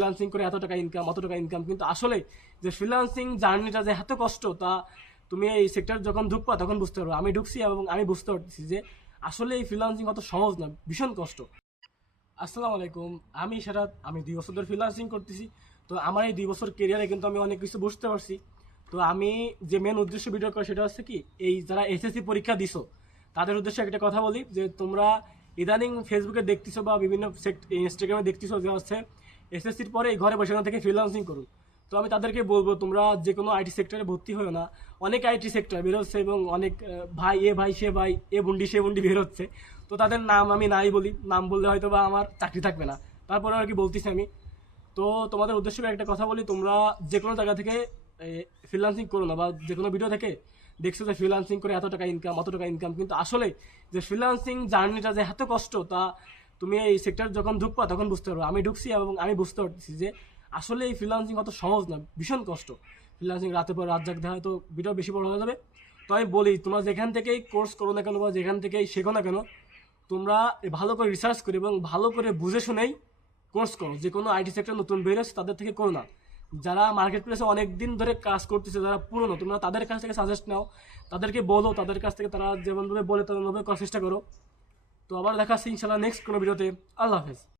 Freelancing করে এত টাকা ইনকাম, অত টাকা ইনকাম, কিন্তু আসলে যে ফ্রিল্যান্সিং জার্নিটা যে এত কষ্ট, তা তুমি এই সেক্টর যখন ঢুকবা তখন বুঝতে পারবে। আমি ঢুকছি এবং আমি বুঝতে পারতেছি যে আসলে এই ফ্রিল্যান্সিং অত সহজ না, ভীষণ কষ্ট। আসসালামু আলাইকুম। আমি 2 বছর ধরে ফ্রিল্যান্সিং করতেছি। তো আমার এই 2 বছর কেরিয়ারে কিন্তু আমি অনেক কিছু বুঝতে পারছি। তো আমি যে মেন উদ্দেশ্য ভিডিও করা সেটা হচ্ছে কি, এই যারা এসএসসি পরীক্ষা দিছো তাদের উদ্দেশ্যে একটা কথা বলি, যে তোমরা ইদানিং ফেসবুকে দেখতেছো বা বিভিন্ন ইনস্টাগ্রামে দেখতেছো যে হচ্ছে এসএসসির পরে এই ঘরে বসে থেকে ফ্রিল্যান্সিং করুন। তো আমি তাদেরকে বলবো, তোমরা যে কোনো আইটি সেক্টরে ভর্তি হয়েও না। অনেক আইটি সেক্টর বেরোচ্ছে এবং অনেক ভাই সে ভাই, এ বুন্ডি সে বুন্ডি বেরোচ্ছে। তো তাদের নাম আমি নাই বলি, নাম বললে হয়তো বা আমার চাকরি থাকবে না, তারপরে আর কি বলতেছি আমি। তো তোমাদের উদ্দেশ্য করে একটা কথা বলি, তোমরা যে কোনো জায়গা থেকে ফ্রিল্যান্সিং করো না, বা যে কোনো ভিডিও থেকে দেখছো যে ফ্রিল্যান্সিং করে এত টাকা ইনকাম, অত টাকা ইনকাম, কিন্তু আসলে যে ফ্রিল্যান্সিং জার্নিটা যে এত কষ্ট, তা তুমি এই সেক্টর যখন ঢুকবা তখন বুঝতে পারবে। আমি ঢুকছি এবং আমি বুঝতে পারতেছি যে আসলে এই ফ্রিল্যান্সিং অত সহজ না, ভীষণ কষ্ট। ফ্রিল্যান্সিং রাতে পর রাত জাগতে হয়, তো ভিডিও বেশি বড় হয়ে যাবে। তো আমি বলি, তোমরা যেখান থেকেই কোর্স করো না কেন বা যেখান থেকেই শেখো না কেন, তোমরা ভালো করে রিসার্চ করে এবং ভালো করে বুঝে শুনেই কোর্স করো। যে কোনো আইটি সেক্টর নতুন বেরোচ্ছে তাদের থেকে করো না। যারা মার্কেট প্লেসে অনেক দিন ধরে কাজ করতেছে, যারা পুরনো, তোমরা তাদের কাছ থেকে সাজেস্ট নাও, তাদেরকে বলো, তাদের কাছ থেকে তারা যেমনভাবে বলে তেমনভাবে করার চেষ্টা করো। তো আবার দেখা হচ্ছে ইনশাল্লাহ নেক্সট কোনো ভিডিওতে। আল্লাহ হাফেজ।